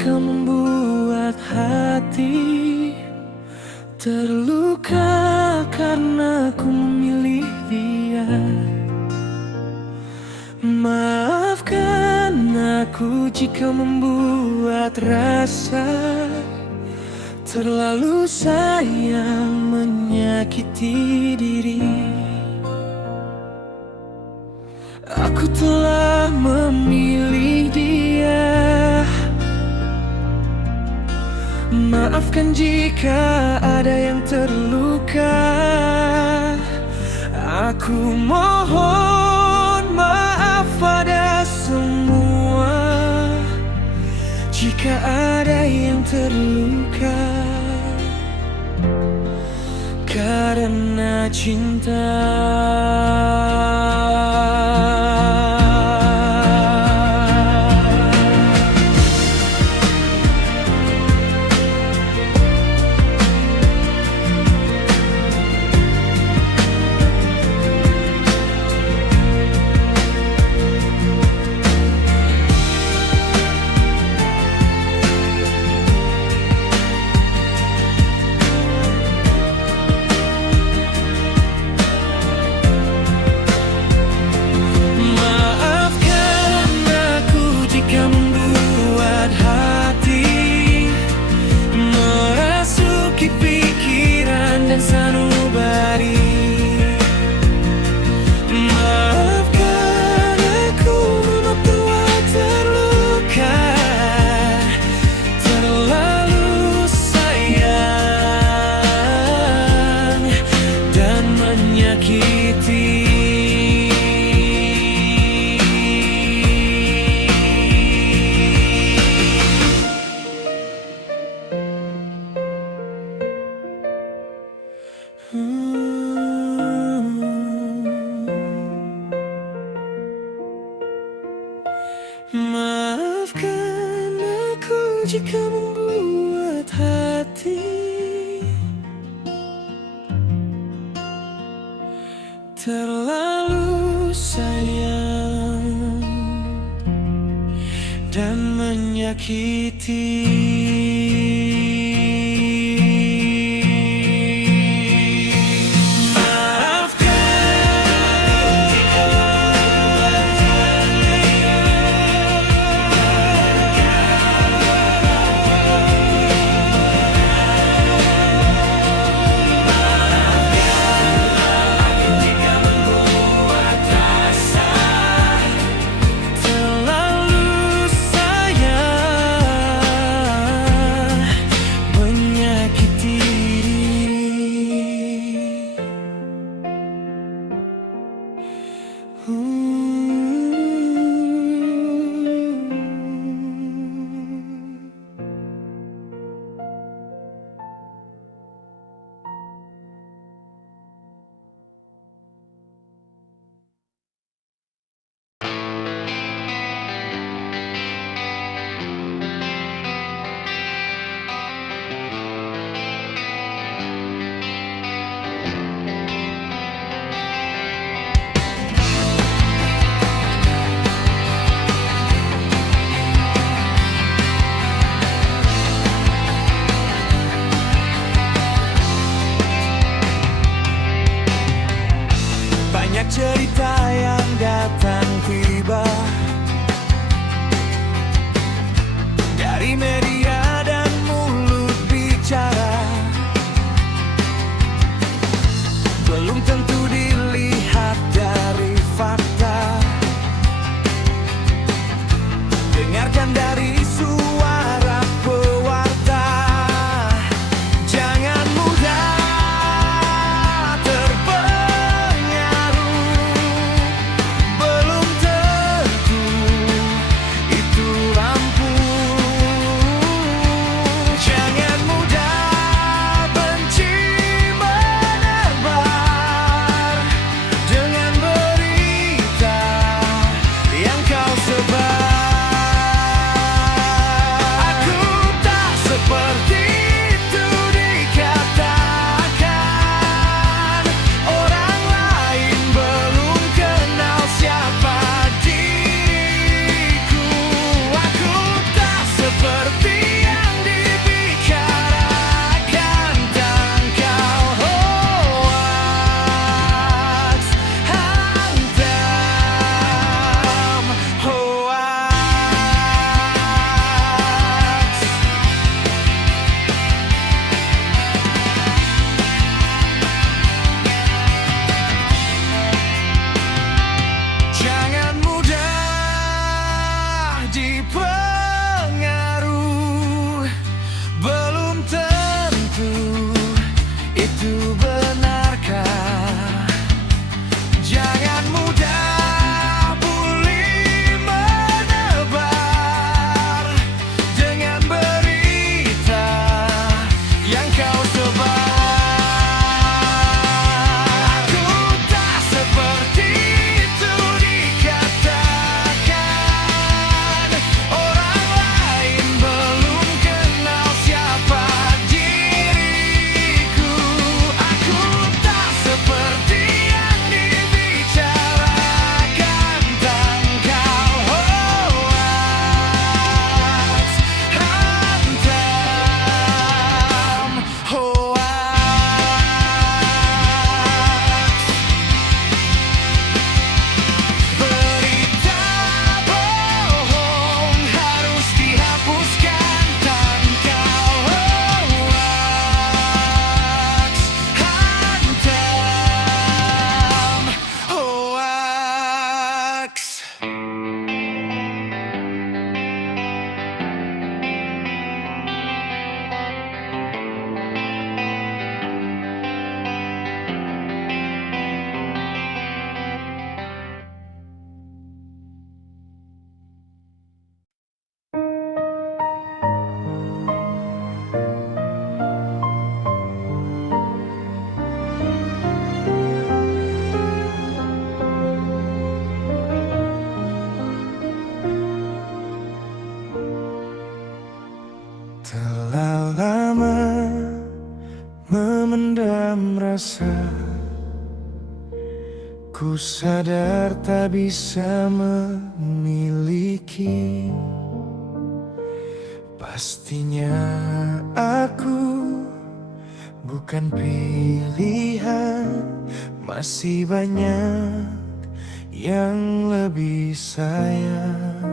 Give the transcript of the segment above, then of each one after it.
kau membuat hati terluka karena ku memilih dia. Maafkan aku jika membuat rasa terlalu sayang menyakiti diri. Aku telah memilih dia. Maafkan jika ada yang terluka. Aku mohon maaf pada semua jika ada yang terluka karena cinta. Dan sanubari, maafkan aku memang telah terluka, terlalu sayang dan menyakiti. Maafkan aku jika membuat hati terlalu sayang dan menyakiti. Banyak cerita yang datang tiba dari media dan mulut bicara, belum tentu dilihat dari fakta. Dengarkan dari suara pewarta. Jangan mudah belum tentu itu ampuh. Jangan mudah benci menerbang dewasa, ku sadar tak bisa memiliki. Pastinya aku bukan pilihan, masih banyak yang lebih sayang.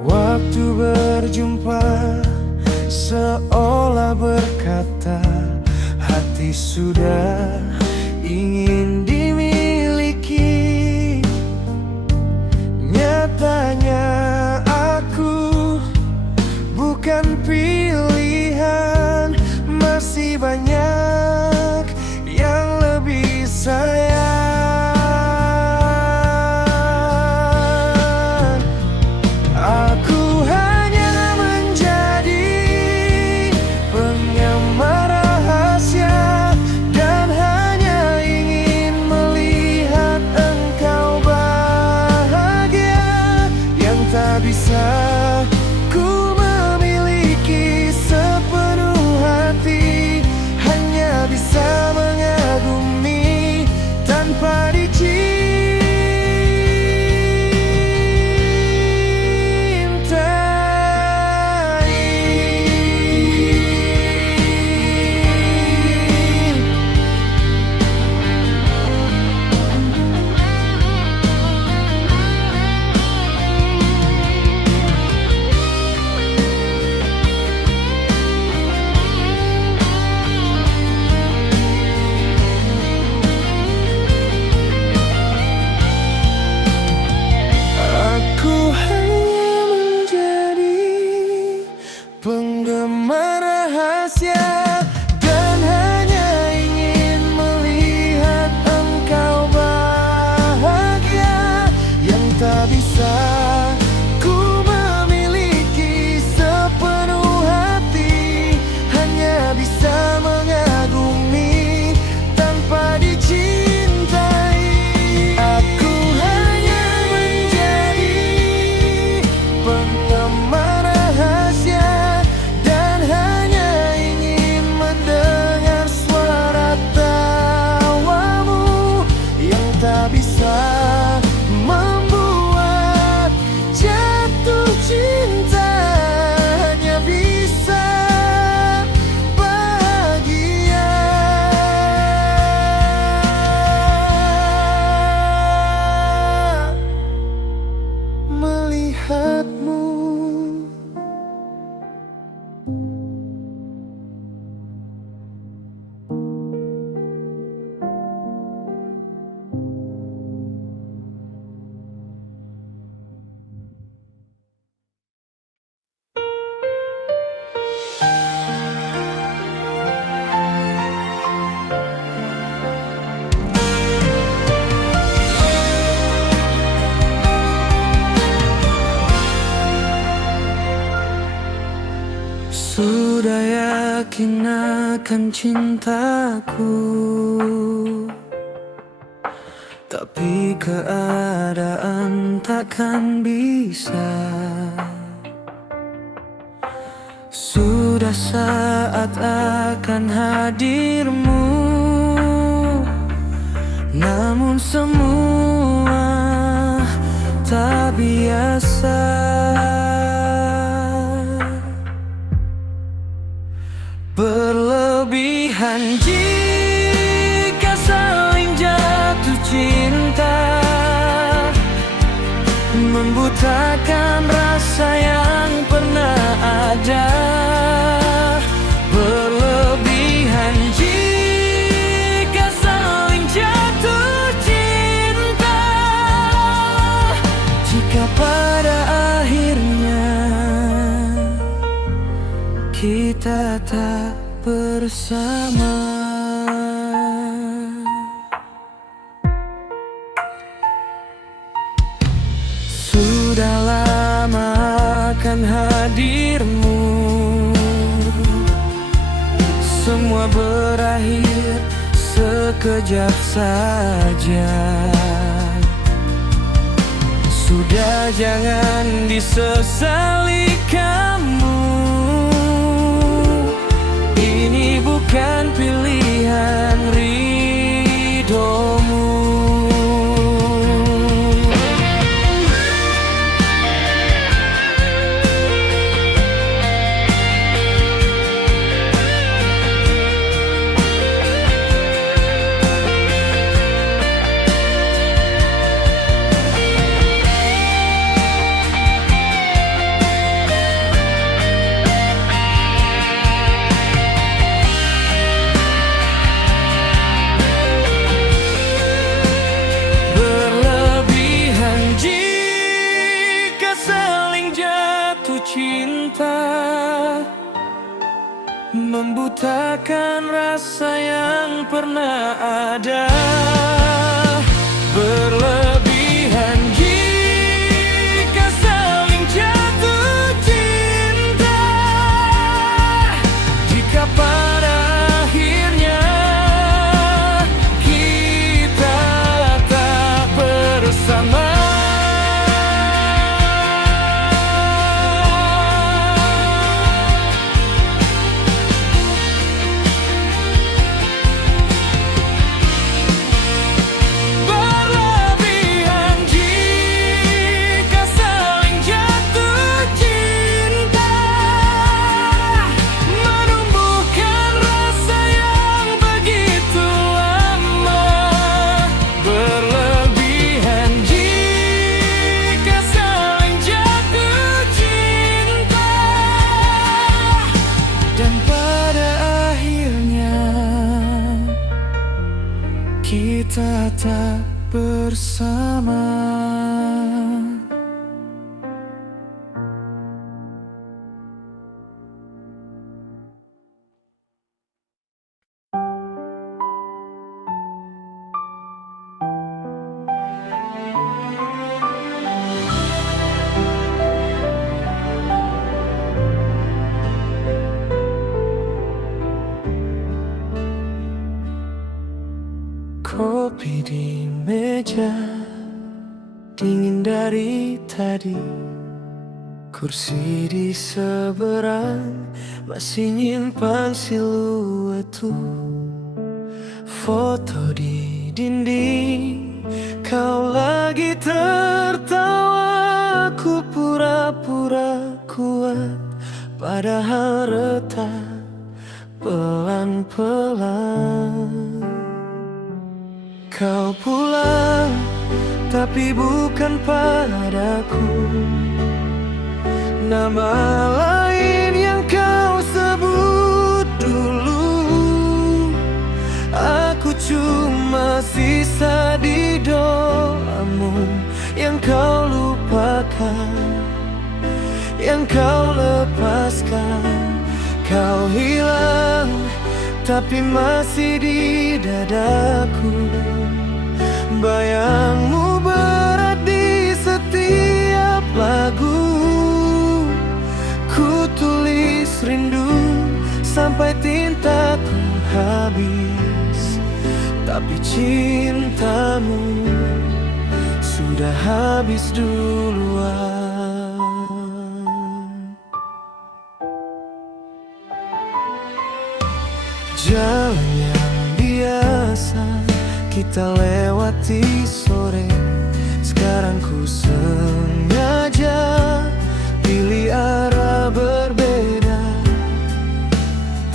Waktu berjumpa seolah berkata, hati sudah ingin dimiliki. Nyatanya aku bukan pilihan, masih banyak yang lebih sayang. Aku hanya menjadi penggemar rahasia, dan hanya ingin melihat engkau bahagia. Yang tak bisa ku memiliki sepenuh hati, hanya bisa mengagumi tanpa penggemar rahasia, dan hanya ingin melihat engkau bahagia. Yang tak bisa ku memiliki sepenuh hati, hanya bisa mengagumi tanpa dicintai. Aku hanya menjadi penggemar rahasia, dan hanya ingin mendengar suara tawamu. Yang tak bisa membuat jatuh cinta, hanya bisa bahagia. Melihatmu. Sudah yakin akan cintaku, tapi keadaan takkan bisa. Sudah saat akan hadirmu, namun semua tak biasa. Berlebihan jika saling jatuh cinta, membutakan rasa yang pernah ada. Berlebihan jika saling jatuh cinta, jika pada akhirnya kita tak bersama. Sudah lama akan hadirmu, semua berakhir sekejap saja. Sudah jangan disesali kamu, ini bukan bukan pilihan ridhomu. Cinta membutakan rasa yang pernah ada. Berlebihan jika saling jatuh cinta, jika pada akhirnya kita tak bersama. Kita tak bersama. Kopi di meja, dingin dari tadi. Kursi di seberang, masih nyimpan siluetmu. Foto di dinding, kau lagi tertawa. Ku pura-pura kuat, padahal retak pelan-pelan. Kau pulang, tapi bukan padaku. Nama lain yang kau sebut dulu. Aku cuma sisa di doamu yang kau lupakan, yang kau lepaskan. Kau hilang, tapi masih di dadaku. Bayangmu berat di setiap lagu. Ku tulis rindu sampai tintaku habis, tapi cintamu sudah habis duluan. Jalan yang biasa kita lewati sore, sekarang ku sengaja pilih arah berbeda.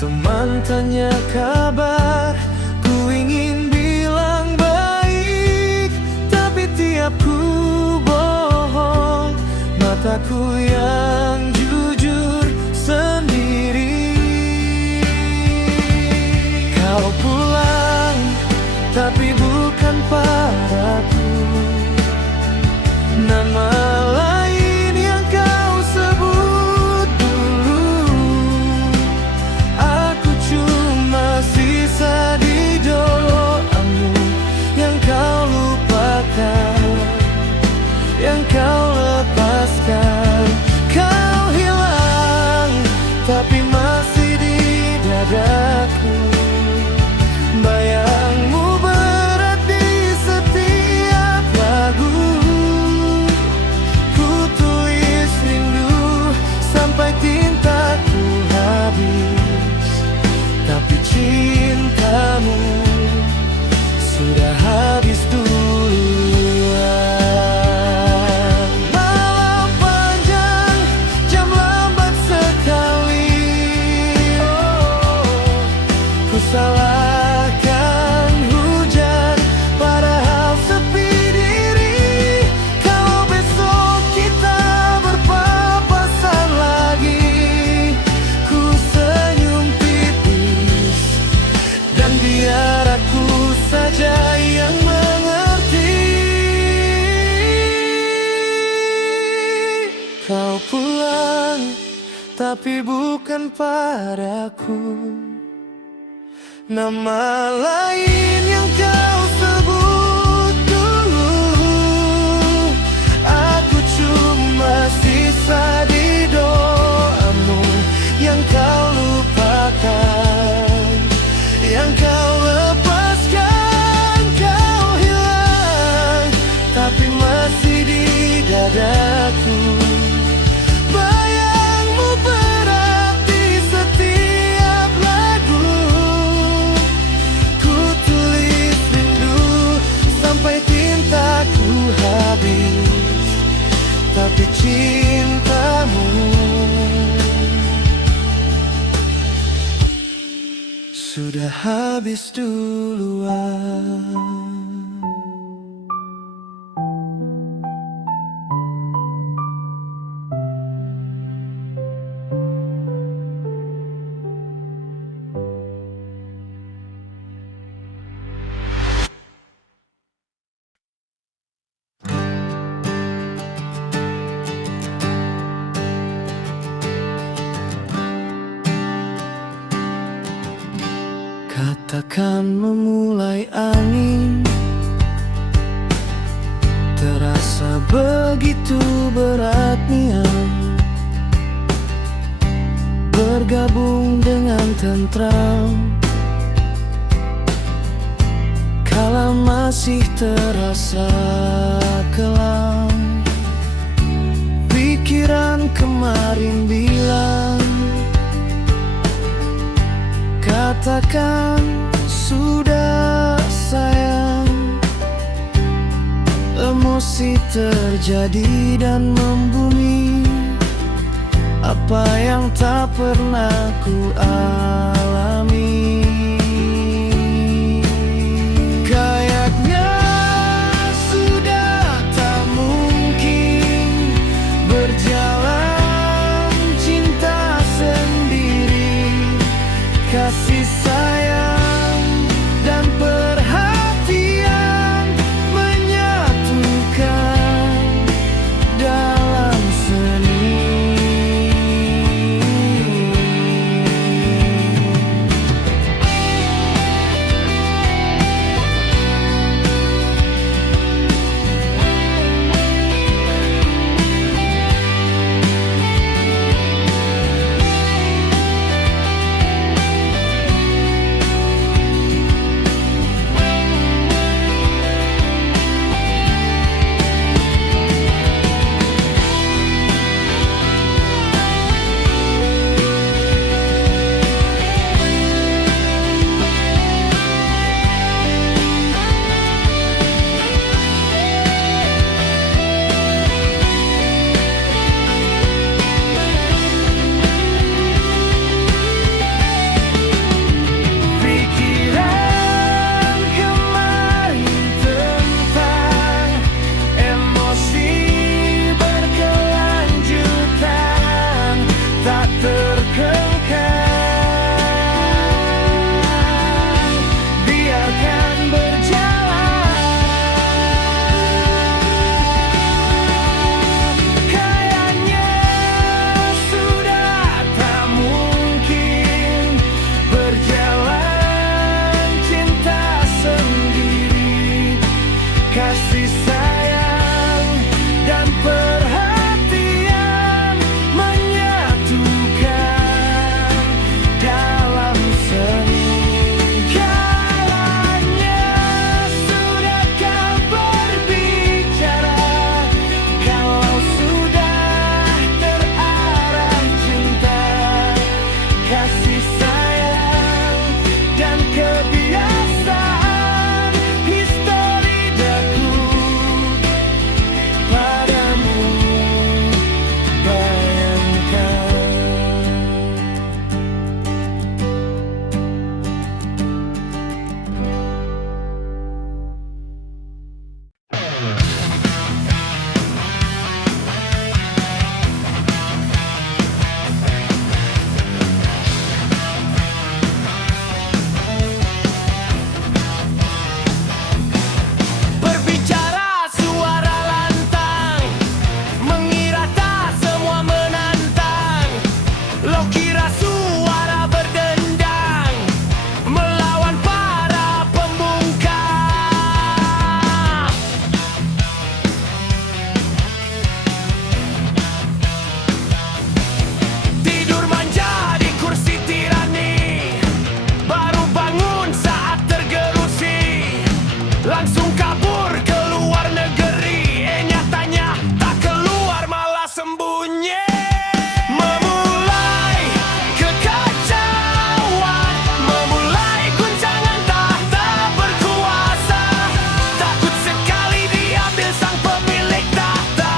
Teman tanya kabar, ku ingin bilang baik, tapi tiap ku bohong, mataku yang jujur sendiri. Kau pulang, tapi bukan padaku. Nama lain yang kau sebut dulu. Aku cuma sisa di doamu yang kau lupakan, yang kau lepaskan. Kau hilang, tapi masih di dadaku. Bayangmu berat tapi bukan padaku. Nama lain yang kau sebut dulu, aku cuma sisa di doamu yang kau lupakan, yang kau lepaskan. Kau hilang, tapi masih di dadaku. Bayangmu berarti setiap lagu ku tulis rindu sampai tintaku habis, tapi cintamu sudah habis duluan. Katakan memulai angin, terasa begitu beratnya, bergabung dengan tentram, kala masih terasa kelam. Pikiran kemarin bilang, katakan sudah sayang. Emosi terjadi dan membumi apa yang tak pernah ku alami. Kayaknya sudah tak mungkin berjalan cinta sendiri. Kasih sayang dan perhatian menyatukan dalam seni. langsung kabur ke luar negeri. Nyatanya tak keluar malah sembunyi. Memulai kekacauan, memulai guncangan tahta berkuasa. Takut sekali diambil sang pemilik tahta.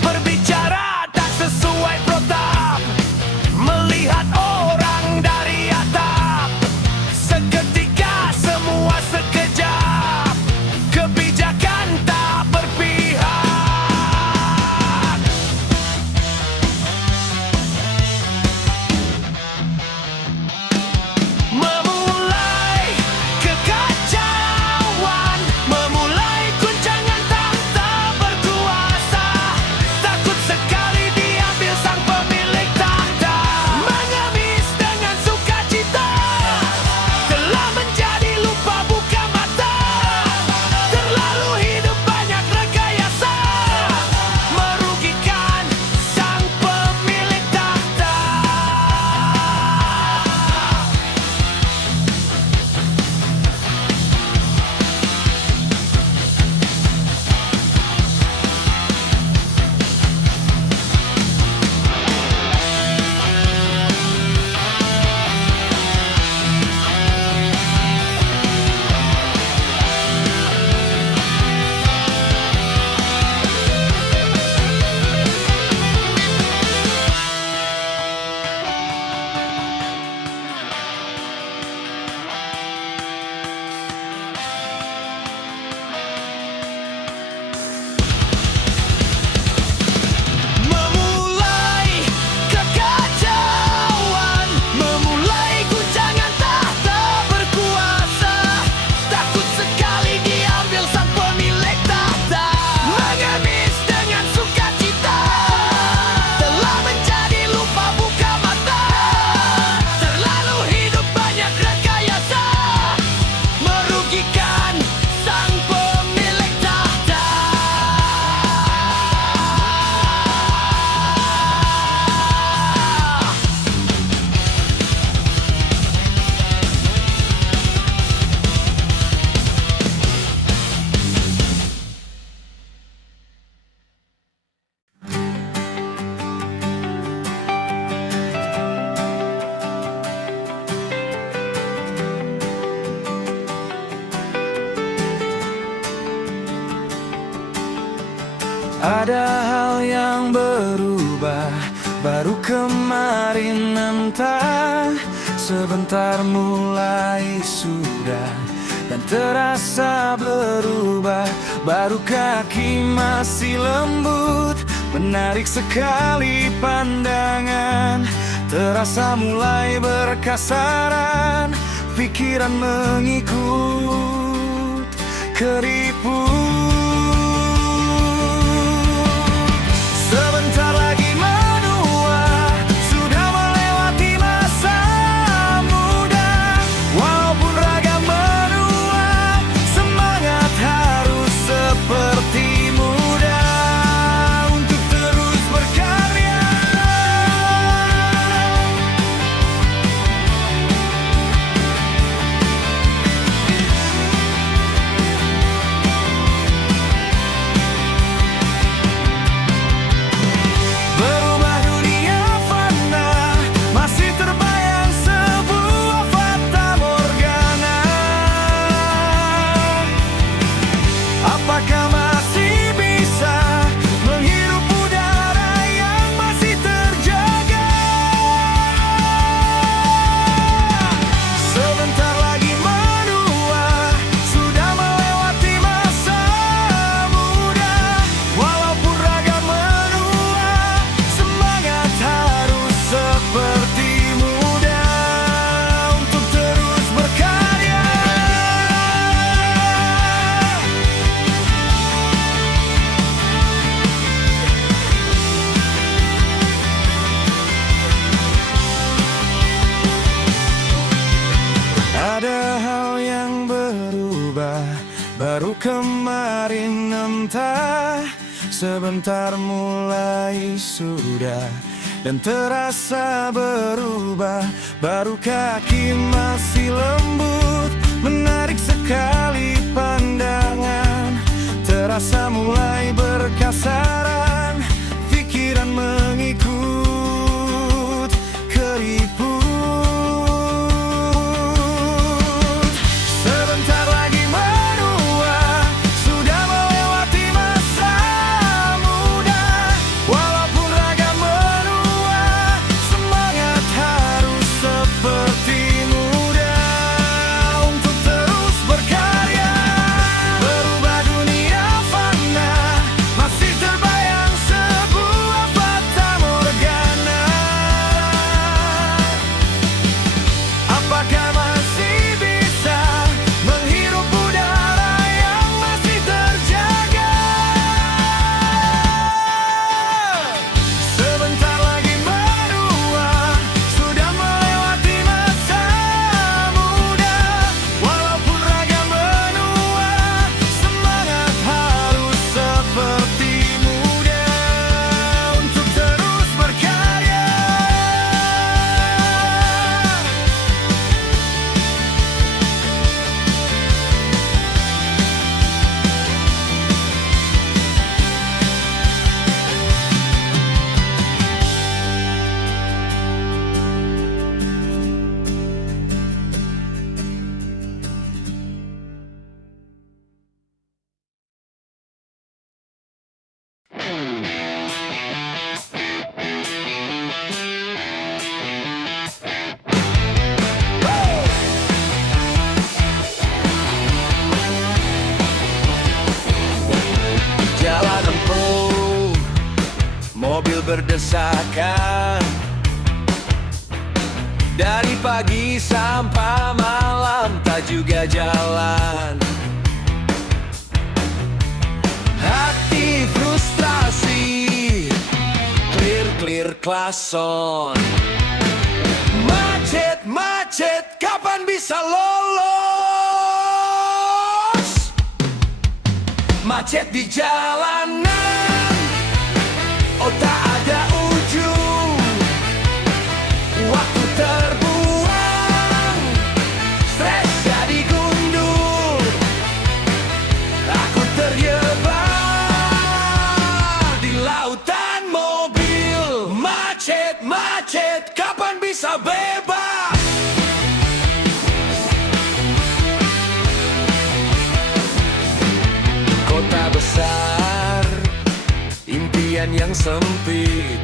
Berbicara tak sesuai protap, melihat orang dari atap. Seketika semua sekejap, kebijakan tak berpihak. Memulai kekacauan, memulai guncangan tahta berkuasa. Takut sekali diambil sang pemilik tahta. Mengemis dengan sukacita, telah menjadi lupa buka mata. Terlalu hidup banyak rekayasa, merugikan sang pemilik tahta. Memulai kekacauan, memulai guncangan tahta berkuasa. Takut sekali diambil sang pemilik tahta. Mengemis dengan sukacita, telah menjadi lupa buka mata. Terlalu hidup banyak rekayasa, merugikan sang pemilik tahta. Ada hal yang berubah, baru kemarin entah. Sebentar mulai sudah, dan terasa berubah. Baru kaki masih lembut, menarik sekali pandangan. Terasa mulai berkasaran, pikiran mengikut keriput. Sebentar lagi menua, sudah melewati masa muda. Walaupun raga menua, semangat harus seperti muda untuk terus berkarya. Berubah dunia fana, masih terbayang sebuah fata morgana. Apakah masih bisa menghirup udara yang masih terjaga? Sebentar lagi menua, sudah melewati masa muda. Walaupun raga menua, semangat harus seperti muda untuk terus berkarya. Ada hal yang berubah, baru kemarin entah. Sebentar mulai sudah, dan terasa berubah. Baru kaki masih lembut, menarik sekali pandangan. Terasa mulai berkasaran, pikiran mengikut keriput. Sebentar lagi menua, sudah melewati masa muda. Walaupun raga menua, semangat harus seperti muda untuk terus berkarya. Berubah dunia fana, masih terbayang sebuah fata morgana. Apakah masih bisa menghirup udara yang masih terjaga? Sebentar lagi menua, sudah melewati masa muda. Walaupun raga menua, semangat harus seperti muda untuk terus berkarya. Jalan empuh, mobil berdesakan. Dari pagi sampai malam tak juga jalan. Hati frustrasi, clear klason. Macet, kapan bisa lolos? Macet di jalanan, oh tak ada ujung. Waktu terbuang, stres jadi gundul. Aku terjebak di lautan mobil. Macet, kapan bisa bebas? Kota besar, impian yang sempit.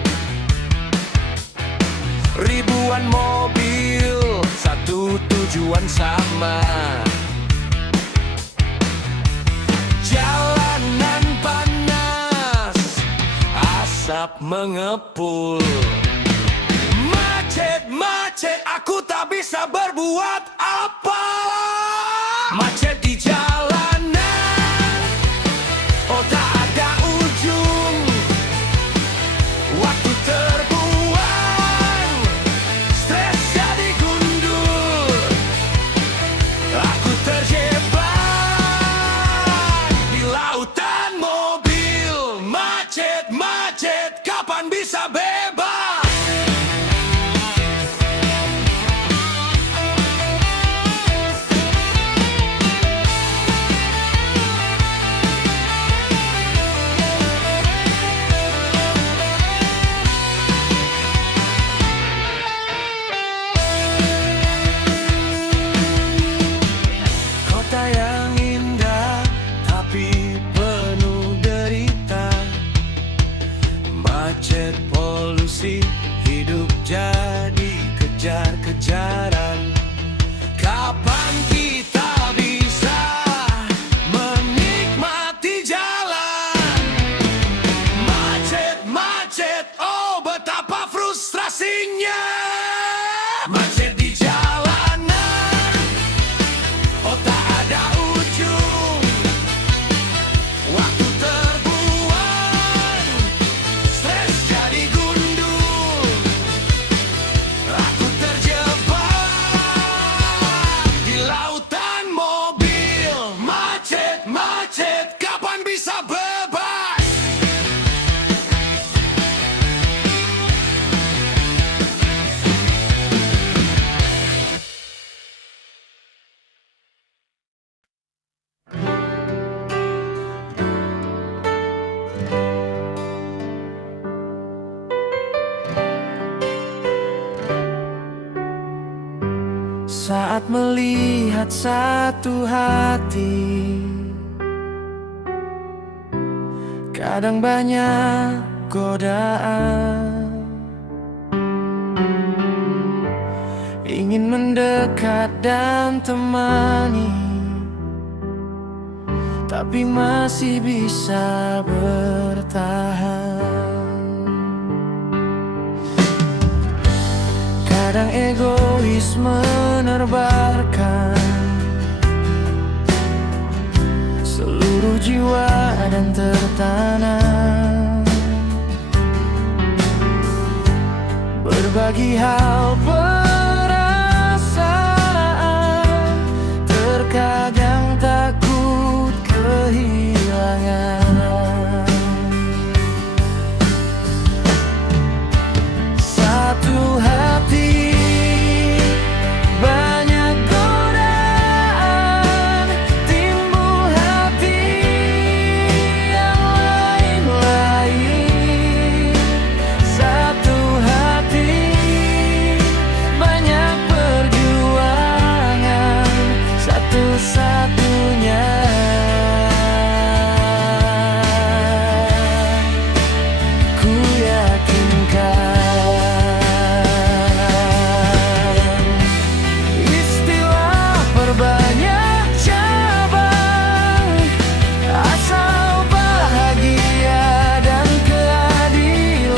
Ribuan mobil, satu tujuan sama. Jalanan panas, asap mengepul. Macet, aku tak bisa berbuat apa. Macet di jalanan, oh tak ada ujung. Waktu terbuang, stres jadi gundul. Aku terjebak di lautan mobil. Macet, kapan bisa bebas? Saat melihat satu hati, kadang banyak godaan, ingin mendekat dan temani, tapi masih bisa bertahan. Kadang egois menerbarkan seluruh jiwa dan tertanam, berbagi hal perasaan, terkadang takut kehilangan. Satu hati, banyak godaan, timbul hati yang lain-lain. Satu hati, banyak perjuangan, satu-satunya. Ku yakinkan banyak cabang, asal bahagia dan keadilan.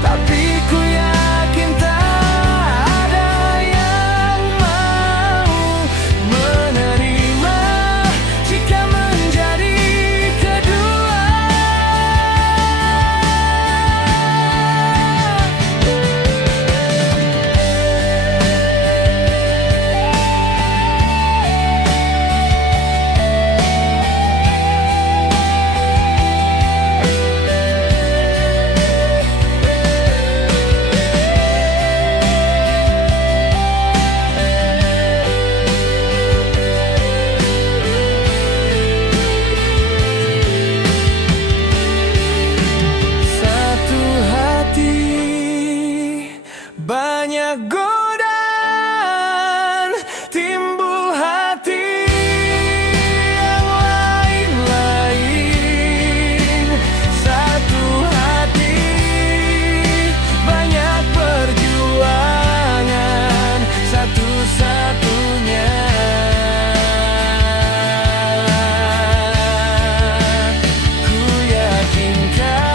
Tapi ku yakin tak ada yang mau menerima jika menjadi kedua. Satu hati, banyak godaan, timbul hati yang lain-lain. Satu hati, banyak perjuangan, satu-satunya. Ku yakinkan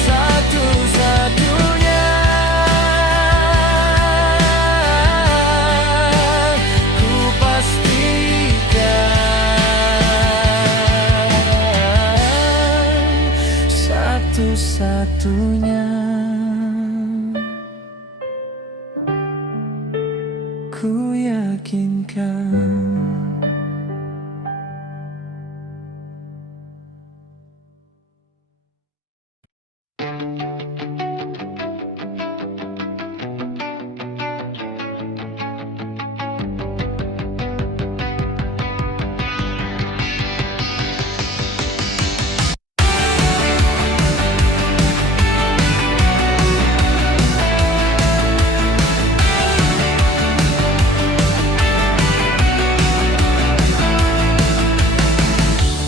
satu-satunya. Ku pastikan satu-satunya. Ku yakinkan.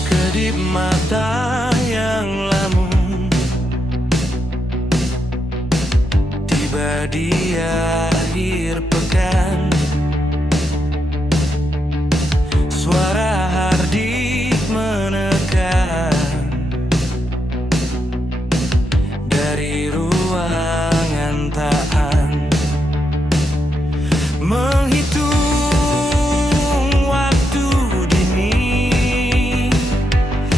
Kedip mata yang lamun, tiba di akhir pekan. Suara hardik menekan dari ruangan tahan, menghitung waktu dini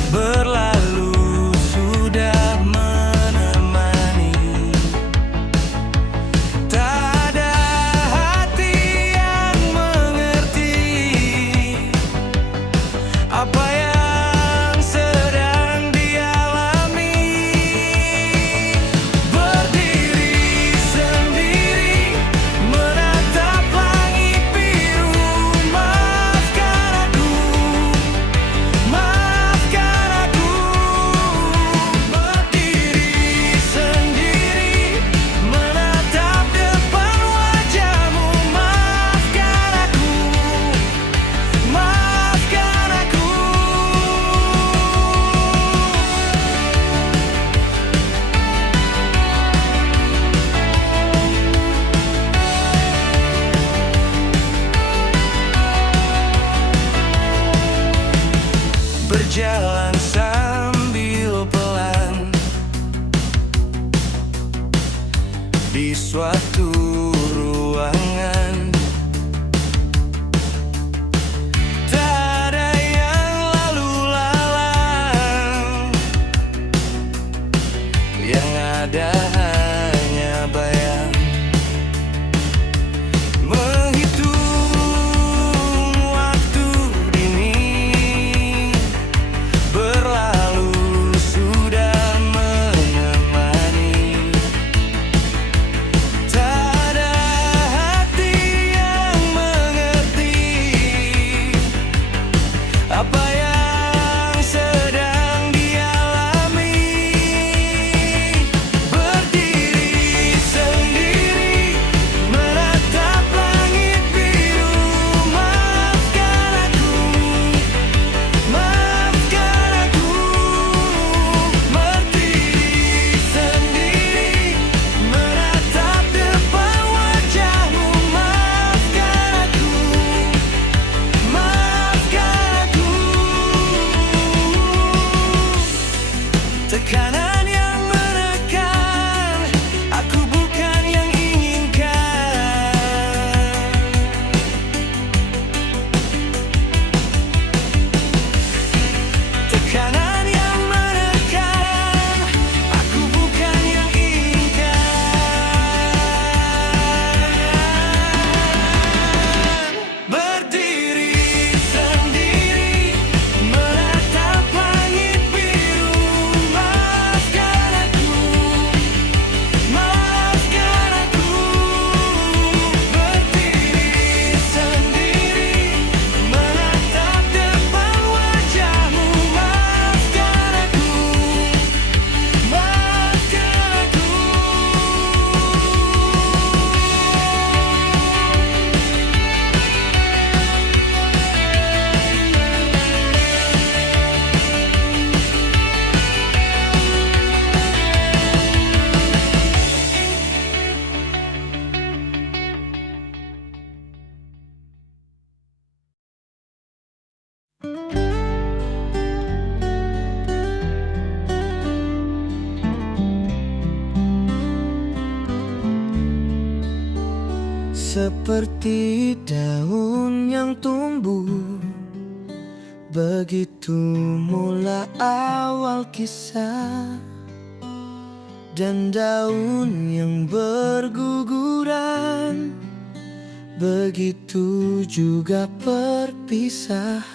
berlalu sudah menemani. Tak ada hati yang mengerti apa yang sedang dialami. Berdiri sendiri menatap langit Seperti daun yang tumbuh, begitu mula awal kisah. Dan daun yang berguguran, begitu juga perpisahan.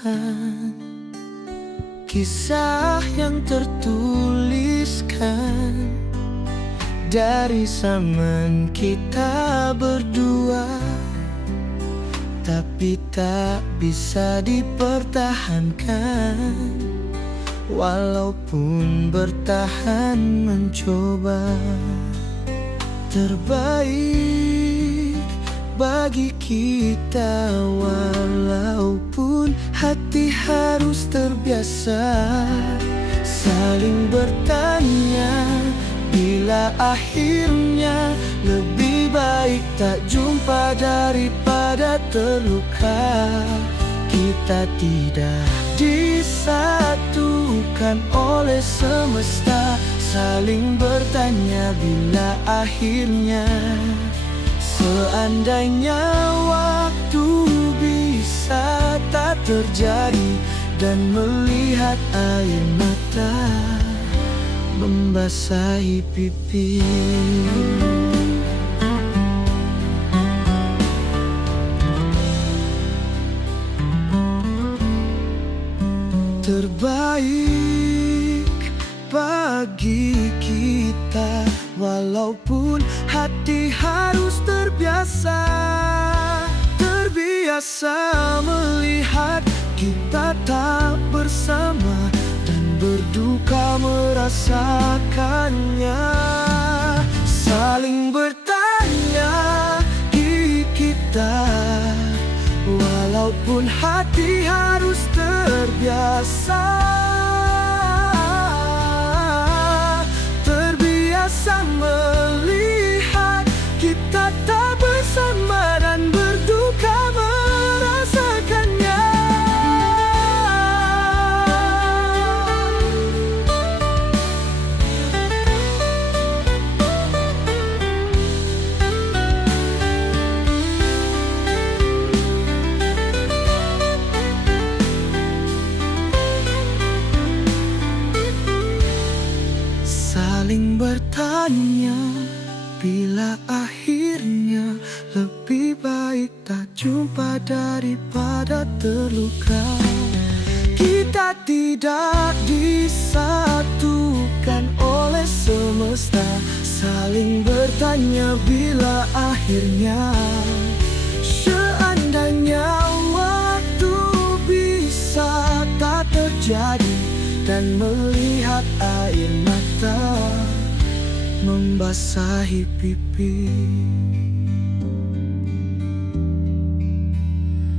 Kisah yang tertuliskan dari zaman kita berdua, tapi tak bisa dipertahankan, walaupun bertahan mencoba. Terbaik bagi kita, walaupun hati harus terbiasa saling bertanya, bila akhirnya lebih baik tak jumpa daripada terluka. Kita tidak disatukan oleh semesta, saling bertanya bila akhirnya. Seandainya waktu bisa tak terjadi, dan melihat air mata membasahi pipi. Terbaik bagi kita, walaupun hati harus terbiasa melihat kita tak bersama, dan berduka merasakannya. Saling bertanya di kita, walaupun hati harus terbiasa melihat kita tak bersama, dan berduka merasakannya. Saling bertanya, bila akhirnya lebih baik tak jumpa daripada terluka. Kita tidak disatukan oleh semesta, saling bertanya bila akhirnya. Seandainya waktu bisa tak terjadi, dan melihat air mata membasahi pipi.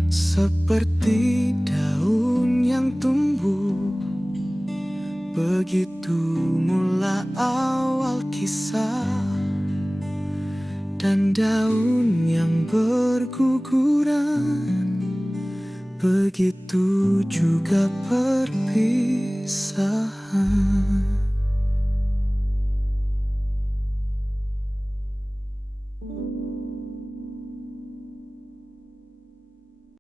Seperti daun yang tumbuh, begitu mula awal kisah. Dan daun yang berguguran, begitu juga perpisahan.